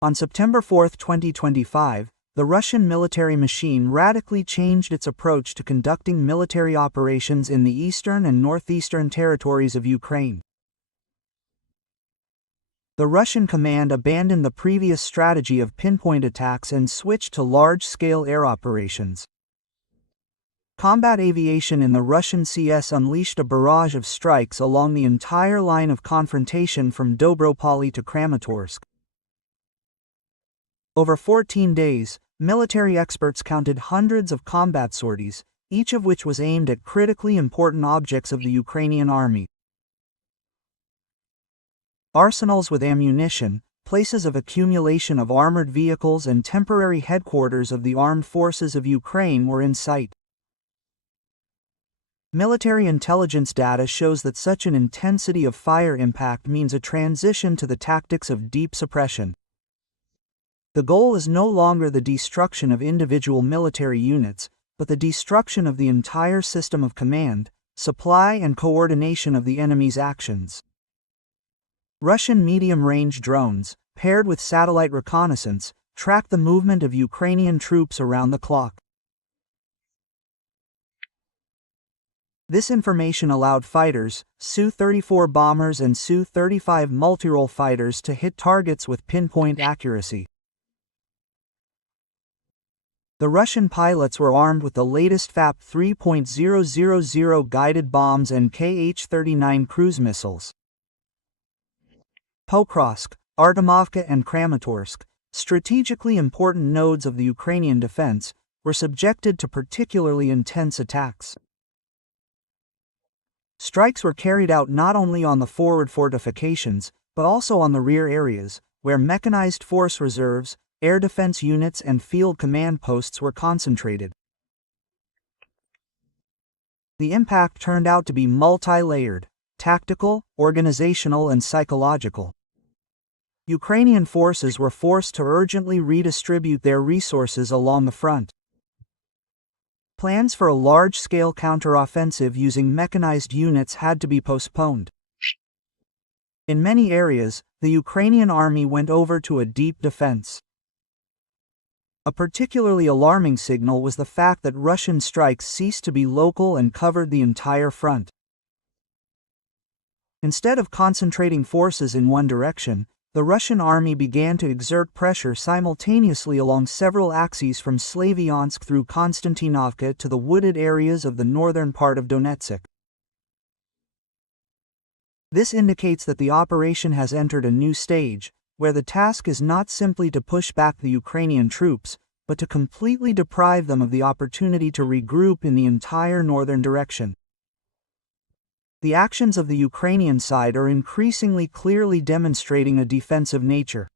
On September 4, 2025, the Russian military machine radically changed its approach to conducting military operations in the eastern and northeastern territories of Ukraine. The Russian command abandoned the previous strategy of pinpoint attacks and switched to large-scale air operations. Combat aviation in the Russian CS unleashed a barrage of strikes along the entire line of confrontation from Dobropoli to Kramatorsk. Over 14 days, military experts counted hundreds of combat sorties, each of which was aimed at critically important objects of the Ukrainian army. Arsenals with ammunition, places of accumulation of armored vehicles and temporary headquarters of the armed forces of Ukraine were in sight. Military intelligence data shows that such an intensity of fire impact means a transition to the tactics of deep suppression. The goal is no longer the destruction of individual military units, but the destruction of the entire system of command, supply and coordination of the enemy's actions. Russian medium-range drones, paired with satellite reconnaissance, track the movement of Ukrainian troops around the clock. This information allowed fighters, Su-34 bombers and Su-35 multirole fighters to hit targets with pinpoint accuracy. The Russian pilots were armed with the latest FAP 3.000 guided bombs and Kh-39 cruise missiles. Pokrovsk, Artemovka and Kramatorsk, strategically important nodes of the Ukrainian defense, were subjected to particularly intense attacks. Strikes were carried out not only on the forward fortifications, but also on the rear areas, where mechanized force reserves, air defense units and field command posts were concentrated. The impact turned out to be multi-layered, tactical, organizational and psychological. Ukrainian forces were forced to urgently redistribute their resources along the front. Plans for a large-scale counteroffensive using mechanized units had to be postponed. In many areas, the Ukrainian army went over to a deep defense. A particularly alarming signal was the fact that Russian strikes ceased to be local and covered the entire front. Instead of concentrating forces in one direction, the Russian army began to exert pressure simultaneously along several axes from Slavyansk through Konstantinovka to the wooded areas of the northern part of Donetsk. This indicates that the operation has entered a new stage, where the task is not simply to push back the Ukrainian troops, but to completely deprive them of the opportunity to regroup in the entire northern direction. The actions of the Ukrainian side are increasingly clearly demonstrating a defensive nature.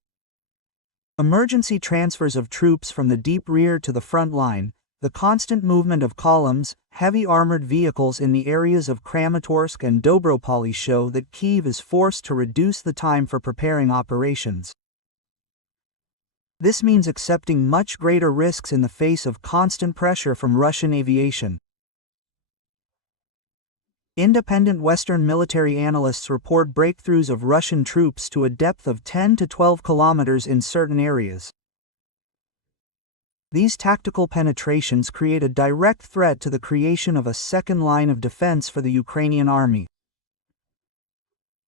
Emergency transfers of troops from the deep rear to the front line, the constant movement of columns, heavy armored vehicles in the areas of Kramatorsk and Dobropoli show that Kyiv is forced to reduce the time for preparing operations. This means accepting much greater risks in the face of constant pressure from Russian aviation. Independent Western military analysts report breakthroughs of Russian troops to a depth of 10 to 12 kilometers in certain areas. These tactical penetrations create a direct threat to the creation of a second line of defense for the Ukrainian army.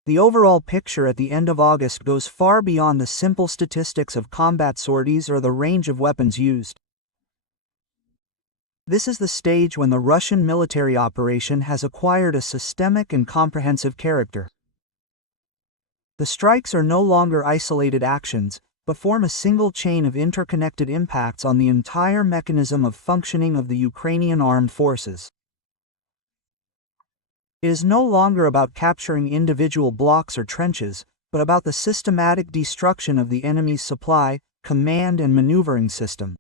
The overall picture at the end of August goes far beyond the simple statistics of combat sorties or the range of weapons used. This is the stage when the Russian military operation has acquired a systemic and comprehensive character. The strikes are no longer isolated actions, but form a single chain of interconnected impacts on the entire mechanism of functioning of the Ukrainian armed forces. It is no longer about capturing individual blocks or trenches, but about the systematic destruction of the enemy's supply, command and maneuvering system.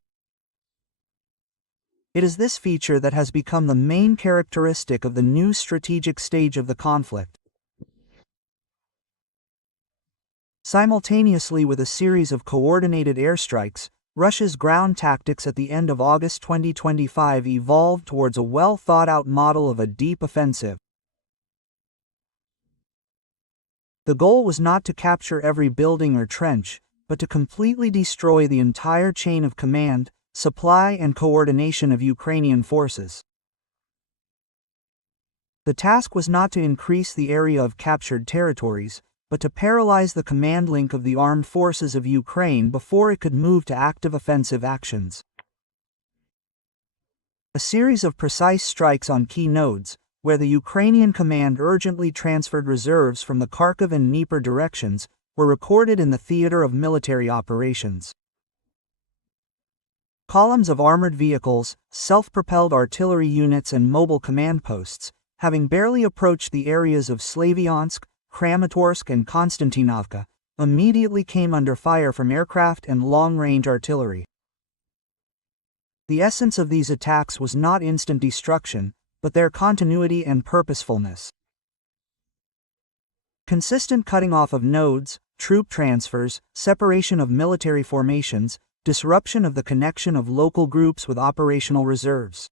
It is this feature that has become the main characteristic of the new strategic stage of the conflict. Simultaneously with a series of coordinated airstrikes, Russia's ground tactics at the end of August 2025 evolved towards a well-thought-out model of a deep offensive. The goal was not to capture every building or trench, but to completely destroy the entire chain of command, supply and coordination of Ukrainian forces. The task was not to increase the area of captured territories, but to paralyze the command link of the armed forces of Ukraine before it could move to active offensive actions. A series of precise strikes on key nodes, where the Ukrainian command urgently transferred reserves from the Kharkiv and Dnieper directions, were recorded in the theater of military operations. Columns of armored vehicles, self-propelled artillery units and mobile command posts, having barely approached the areas of Slavyansk, Kramatorsk and Konstantinovka, immediately came under fire from aircraft and long-range artillery. The essence of these attacks was not instant destruction, but their continuity and purposefulness. Consistent cutting off of nodes, troop transfers, separation of military formations, disruption of the connection of local groups with operational reserves.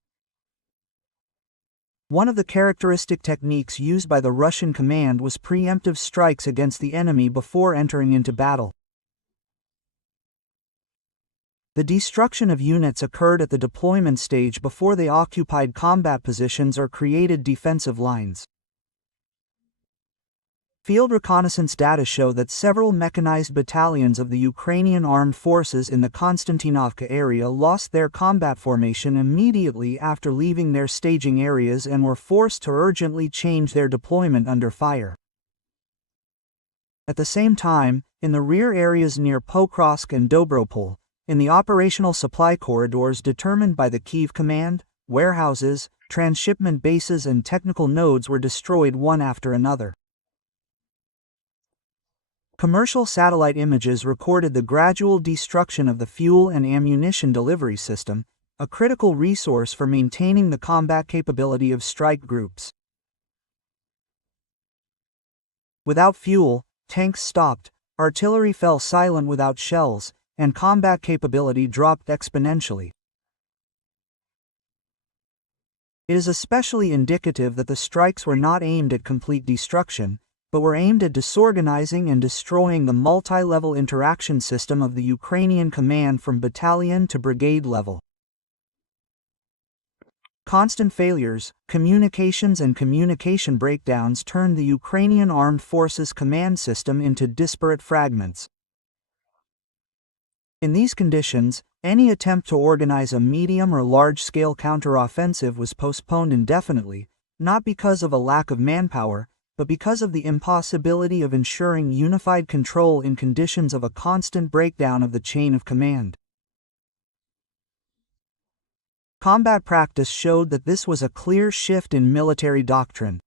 One of the characteristic techniques used by the Russian command was preemptive strikes against the enemy before entering into battle. The destruction of units occurred at the deployment stage before they occupied combat positions or created defensive lines. Field reconnaissance data show that several mechanized battalions of the Ukrainian armed forces in the Konstantinovka area lost their combat formation immediately after leaving their staging areas and were forced to urgently change their deployment under fire. At the same time, in the rear areas near Pokrovsk and Dobropol, in the operational supply corridors determined by the Kyiv command, warehouses, transshipment bases and technical nodes were destroyed one after another. Commercial satellite images recorded the gradual destruction of the fuel and ammunition delivery system, a critical resource for maintaining the combat capability of strike groups. Without fuel, tanks stopped, artillery fell silent without shells, and combat capability dropped exponentially. It is especially indicative that the strikes were not aimed at complete destruction, but were aimed at disorganizing and destroying the multi-level interaction system of the Ukrainian command from battalion to brigade level. Constant failures, communications and communication breakdowns turned the Ukrainian armed forces command system into disparate fragments. In these conditions, any attempt to organize a medium or large-scale counteroffensive was postponed indefinitely, not because of a lack of manpower, but because of the impossibility of ensuring unified control in conditions of a constant breakdown of the chain of command. Combat practice showed that this was a clear shift in military doctrine.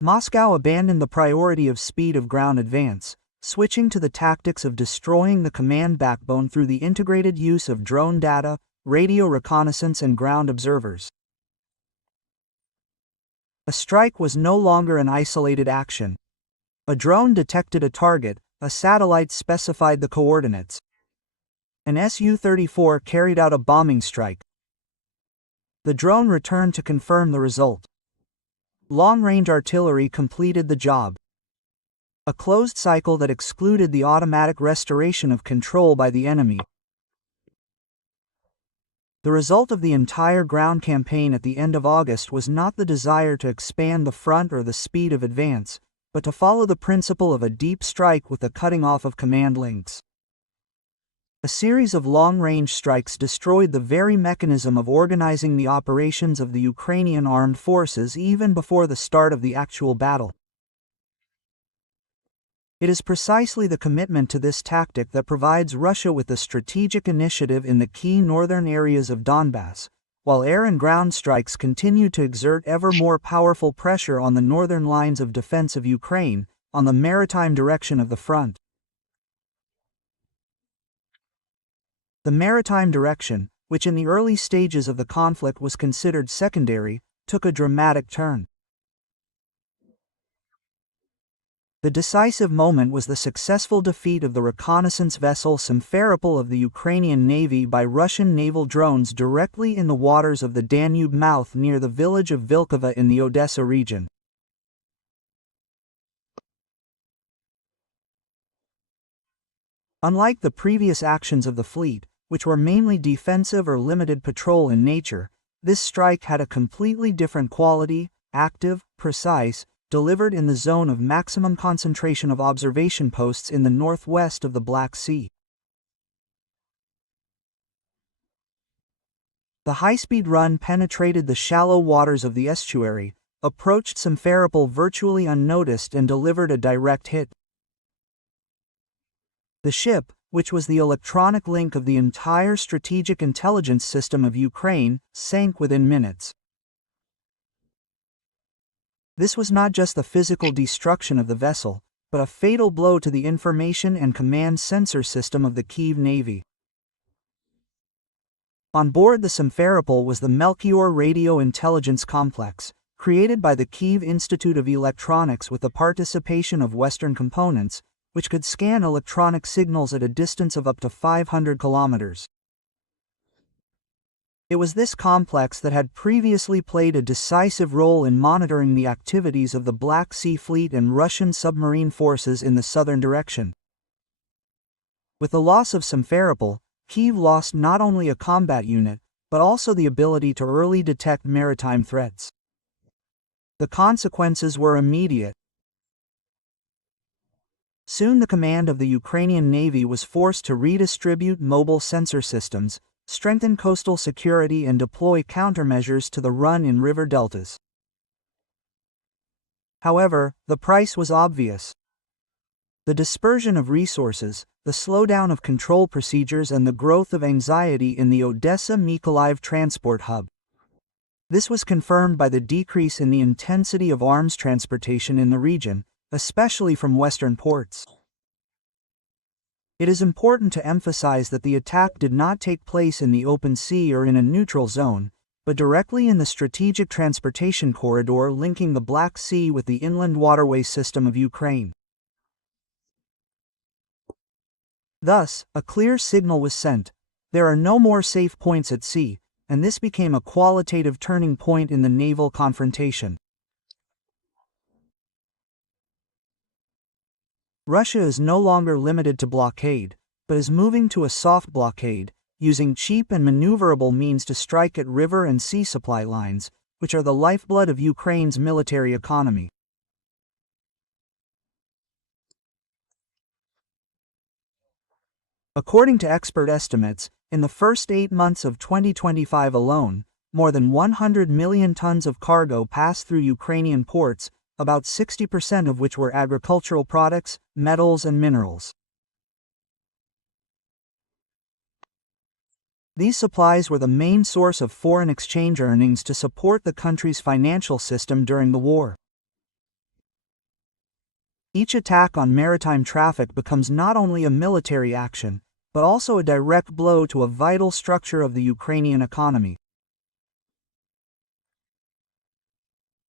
Moscow abandoned the priority of speed of ground advance, switching to the tactics of destroying the command backbone through the integrated use of drone data, radio reconnaissance and ground observers. A strike was no longer an isolated action. A drone detected a target, a satellite specified the coordinates. An Su-34 carried out a bombing strike. The drone returned to confirm the result. Long-range artillery completed the job. A closed cycle that excluded the automatic restoration of control by the enemy. The result of the entire ground campaign at the end of August was not the desire to expand the front or the speed of advance, but to follow the principle of a deep strike with the cutting off of command links. A series of long-range strikes destroyed the very mechanism of organizing the operations of the Ukrainian armed forces even before the start of the actual battle. It is precisely the commitment to this tactic that provides Russia with the strategic initiative in the key northern areas of Donbass, while air and ground strikes continue to exert ever more powerful pressure on the northern lines of defense of Ukraine, on the maritime direction of the front. The maritime direction, which in the early stages of the conflict was considered secondary, took a dramatic turn. The decisive moment was the successful defeat of the reconnaissance vessel Simferopol of the Ukrainian Navy by Russian naval drones directly in the waters of the Danube mouth near the village of Vilkova in the Odessa region. Unlike the previous actions of the fleet, which were mainly defensive or limited patrol in nature, this strike had a completely different quality, active, precise, delivered in the zone of maximum concentration of observation posts in the northwest of the Black Sea. The high-speed run penetrated the shallow waters of the estuary, approached Simferopol virtually unnoticed and delivered a direct hit. The ship, which was the electronic link of the entire strategic intelligence system of Ukraine, sank within minutes. This was not just the physical destruction of the vessel, but a fatal blow to the information and command sensor system of the Kyiv Navy. On board the Simferopol was the Melchior Radio Intelligence Complex, created by the Kyiv Institute of Electronics with the participation of Western components, which could scan electronic signals at a distance of up to 500 kilometers. It was this complex that had previously played a decisive role in monitoring the activities of the Black Sea Fleet and Russian submarine forces in the southern direction. With the loss of Simferopol, Kyiv lost not only a combat unit, but also the ability to early detect maritime threats. The consequences were immediate. Soon the command of the Ukrainian Navy was forced to redistribute mobile sensor systems, strengthen coastal security and deploy countermeasures to the run in river deltas. However, the price was obvious. The dispersion of resources, the slowdown of control procedures and the growth of anxiety in the Odessa-Mykolaiv transport hub. This was confirmed by the decrease in the intensity of arms transportation in the region, especially from western ports. It is important to emphasize that the attack did not take place in the open sea or in a neutral zone, but directly in the strategic transportation corridor linking the Black Sea with the inland waterway system of Ukraine. Thus, a clear signal was sent: there are no more safe points at sea, and this became a qualitative turning point in the naval confrontation. Russia is no longer limited to blockade, but is moving to a soft blockade, using cheap and maneuverable means to strike at river and sea supply lines, which are the lifeblood of Ukraine's military economy. According to expert estimates, in the first 8 months of 2025 alone, more than 100 million tons of cargo passed through Ukrainian ports, about 60% of which were agricultural products, metals and minerals. These supplies were the main source of foreign exchange earnings to support the country's financial system during the war. Each attack on maritime traffic becomes not only a military action, but also a direct blow to a vital structure of the Ukrainian economy.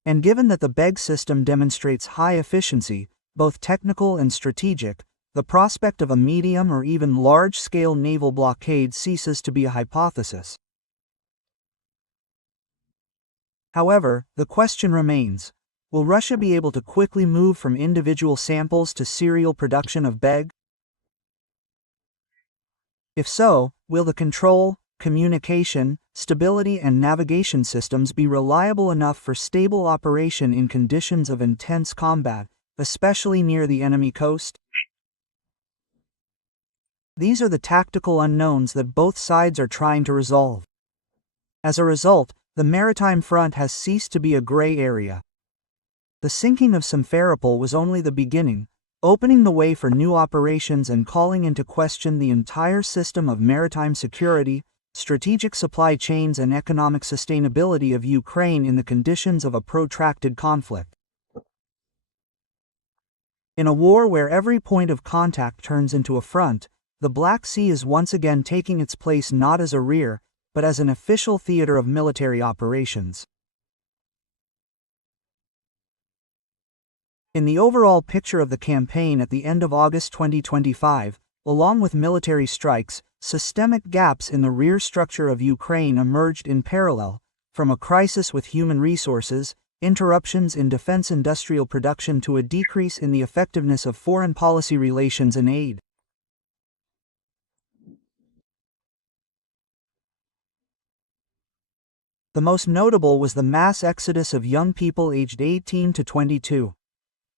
And given that the BEG system demonstrates high efficiency, both technical and strategic, the prospect of a medium or even large-scale naval blockade ceases to be a hypothesis. However, the question remains: will Russia be able to quickly move from individual samples to serial production of BEG? If so, will the control, communication, stability and navigation systems be reliable enough for stable operation in conditions of intense combat, especially near the enemy coast? These are the tactical unknowns that both sides are trying to resolve. As a result, the maritime front has ceased to be a gray area. The sinking of Simferopol was only the beginning, opening the way for new operations and calling into question the entire system of maritime security, strategic supply chains and economic sustainability of Ukraine in the conditions of a protracted conflict. In a war where every point of contact turns into a front, the Black Sea is once again taking its place not as a rear, but as an official theater of military operations. In the overall picture of the campaign at the end of August 2025, along with military strikes, systemic gaps in the rear structure of Ukraine emerged in parallel, from a crisis with human resources, interruptions in defense industrial production to a decrease in the effectiveness of foreign policy relations and aid. The most notable was the mass exodus of young people aged 18 to 22.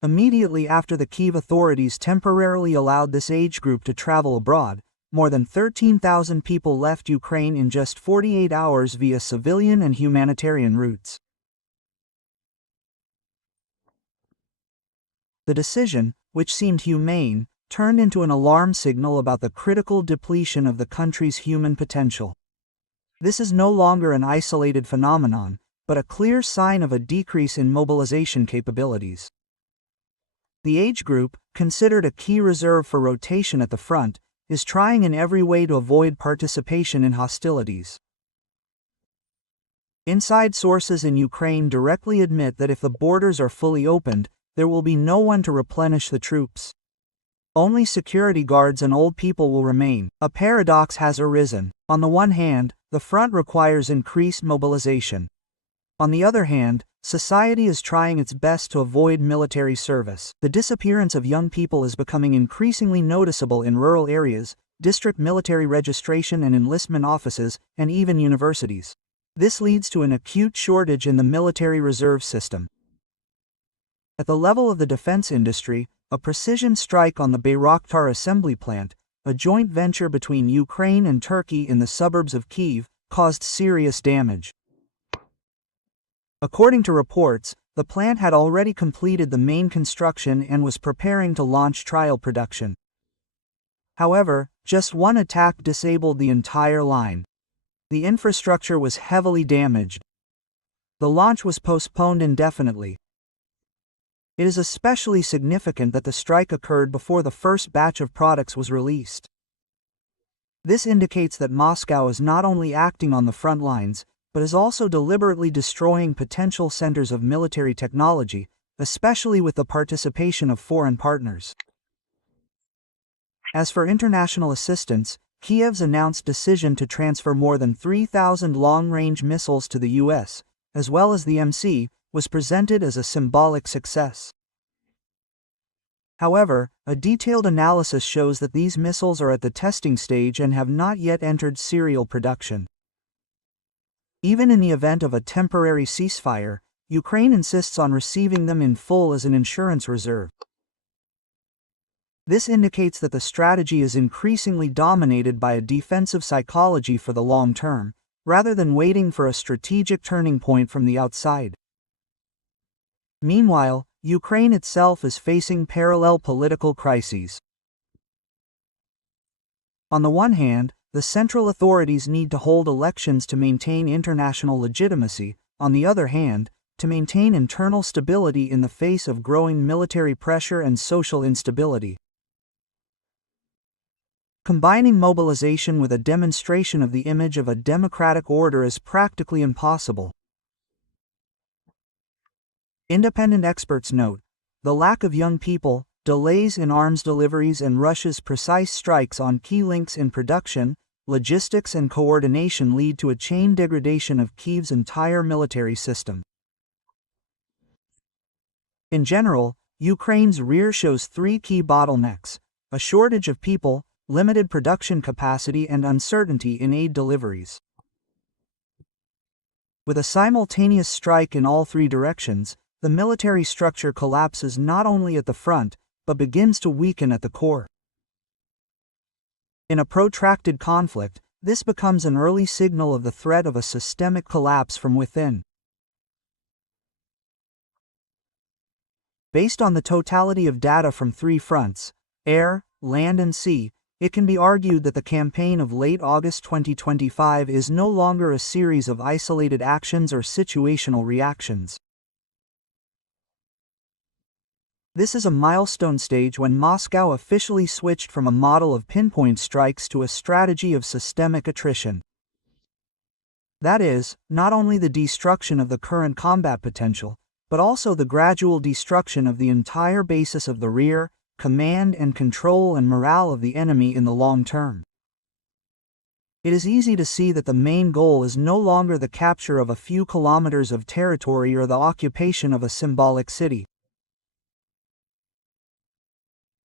Immediately after the Kyiv authorities temporarily allowed this age group to travel abroad, more than 13,000 people left Ukraine in just 48 hours via civilian and humanitarian routes. The decision, which seemed humane, turned into an alarm signal about the critical depletion of the country's human potential. This is no longer an isolated phenomenon, but a clear sign of a decrease in mobilization capabilities. The age group, considered a key reserve for rotation at the front, is trying in every way to avoid participation in hostilities. Inside sources in Ukraine directly admit that if the borders are fully opened, there will be no one to replenish the troops. Only security guards and old people will remain. A paradox has arisen. On the one hand, the front requires increased mobilization. On the other hand, society is trying its best to avoid military service. The disappearance of young people is becoming increasingly noticeable in rural areas, district military registration and enlistment offices, and even universities. This leads to an acute shortage in the military reserve system. At the level of the defense industry, a precision strike on the Bayraktar assembly plant, a joint venture between Ukraine and Turkey in the suburbs of Kyiv, caused serious damage. According to reports, the plant had already completed the main construction and was preparing to launch trial production. However, just one attack disabled the entire line. The infrastructure was heavily damaged. The launch was postponed indefinitely. It is especially significant that the strike occurred before the first batch of products was released. This indicates that Moscow is not only acting on the front lines, but is also deliberately destroying potential centers of military technology, especially with the participation of foreign partners. As for international assistance, Kyiv's announced decision to transfer more than 3,000 long-range missiles to the U.S., as well as the MC, was presented as a symbolic success. However, a detailed analysis shows that these missiles are at the testing stage and have not yet entered serial production. Even in the event of a temporary ceasefire, Ukraine insists on receiving them in full as an insurance reserve. This indicates that the strategy is increasingly dominated by a defensive psychology for the long term, rather than waiting for a strategic turning point from the outside. Meanwhile, Ukraine itself is facing parallel political crises. On the one hand, the central authorities need to hold elections to maintain international legitimacy. On the other hand, to maintain internal stability in the face of growing military pressure and social instability. Combining mobilization with a demonstration of the image of a democratic order is practically impossible. Independent experts note, the lack of young people, delays in arms deliveries and Russia's precise strikes on key links in production, logistics and coordination lead to a chain degradation of Kyiv's entire military system. In general, Ukraine's rear shows three key bottlenecks: a shortage of people, limited production capacity and uncertainty in aid deliveries. With a simultaneous strike in all three directions, the military structure collapses not only at the front, but begins to weaken at the core. In a protracted conflict, this becomes an early signal of the threat of a systemic collapse from within. Based on the totality of data from three fronts, air, land and sea, it can be argued that the campaign of late August 2025 is no longer a series of isolated actions or situational reactions. This is a milestone stage when Moscow officially switched from a model of pinpoint strikes to a strategy of systemic attrition. That is, not only the destruction of the current combat potential, but also the gradual destruction of the entire basis of the rear, command and control and morale of the enemy in the long term. It is easy to see that the main goal is no longer the capture of a few kilometers of territory or the occupation of a symbolic city.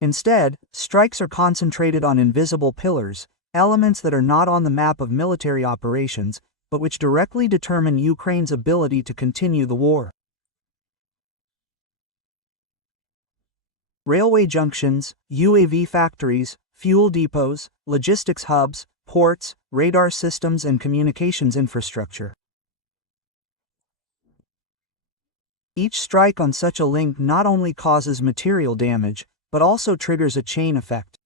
Instead, strikes are concentrated on invisible pillars, elements that are not on the map of military operations, but which directly determine Ukraine's ability to continue the war. Railway junctions, UAV factories, fuel depots, logistics hubs, ports, radar systems and communications infrastructure. Each strike on such a link not only causes material damage, but also triggers a chain effect.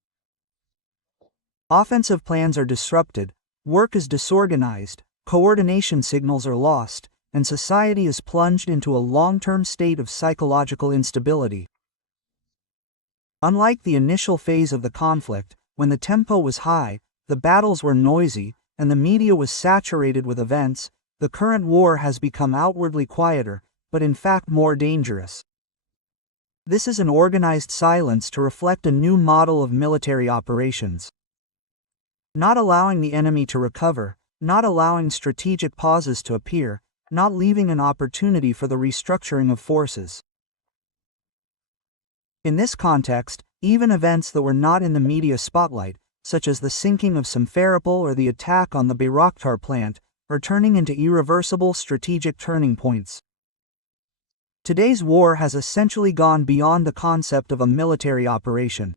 Offensive plans are disrupted, work is disorganized, coordination signals are lost, and society is plunged into a long-term state of psychological instability. Unlike the initial phase of the conflict, when the tempo was high, the battles were noisy, and the media was saturated with events, the current war has become outwardly quieter, but in fact more dangerous. This is an organized silence to reflect a new model of military operations. Not allowing the enemy to recover, not allowing strategic pauses to appear, not leaving an opportunity for the restructuring of forces. In this context, even events that were not in the media spotlight, such as the sinking of Simferopol or the attack on the Bayraktar plant, are turning into irreversible strategic turning points. Today's war has essentially gone beyond the concept of a military operation.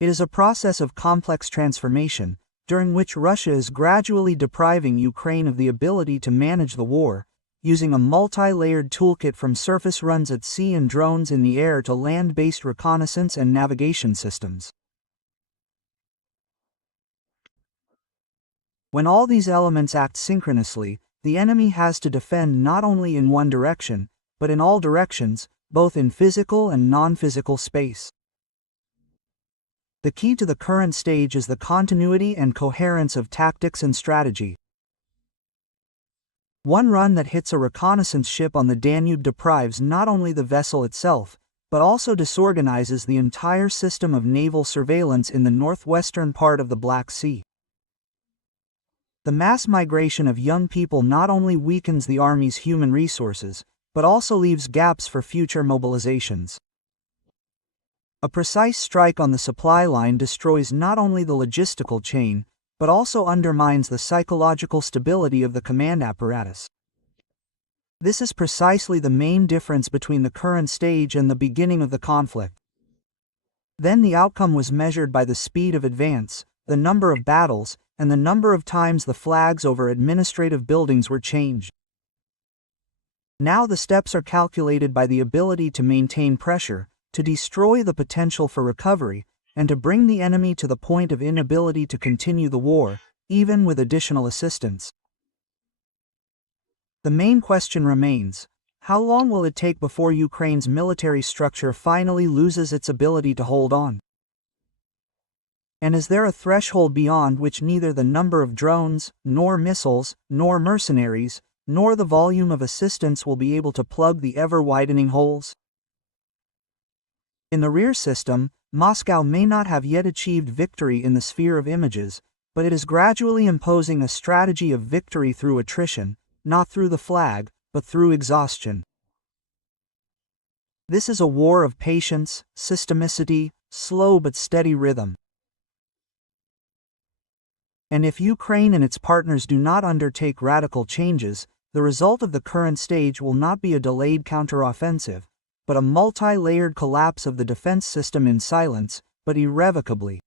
It is a process of complex transformation, during which Russia is gradually depriving Ukraine of the ability to manage the war, using a multi-layered toolkit from surface runs at sea and drones in the air to land-based reconnaissance and navigation systems. When all these elements act synchronously, the enemy has to defend not only in one direction, but in all directions, both in physical and non-physical space. The key to the current stage is the continuity and coherence of tactics and strategy. One run that hits a reconnaissance ship on the Danube deprives not only the vessel itself, but also disorganizes the entire system of naval surveillance in the northwestern part of the Black Sea. The mass migration of young people not only weakens the army's human resources, but also leaves gaps for future mobilizations. A precise strike on the supply line destroys not only the logistical chain, but also undermines the psychological stability of the command apparatus. This is precisely the main difference between the current stage and the beginning of the conflict. Then the outcome was measured by the speed of advance, the number of battles, and the number of times the flags over administrative buildings were changed. Now the steps are calculated by the ability to maintain pressure, to destroy the potential for recovery, and to bring the enemy to the point of inability to continue the war, even with additional assistance. The main question remains: how long will it take before Ukraine's military structure finally loses its ability to hold on? And is there a threshold beyond which neither the number of drones, nor missiles, nor mercenaries, nor the volume of assistance will be able to plug the ever-widening holes? In the rear system, Moscow may not have yet achieved victory in the sphere of images, but it is gradually imposing a strategy of victory through attrition, not through the flag, but through exhaustion. This is a war of patience, systemicity, slow but steady rhythm. And if Ukraine and its partners do not undertake radical changes, the result of the current stage will not be a delayed counteroffensive, but a multi-layered collapse of the defense system in silence, but irrevocably.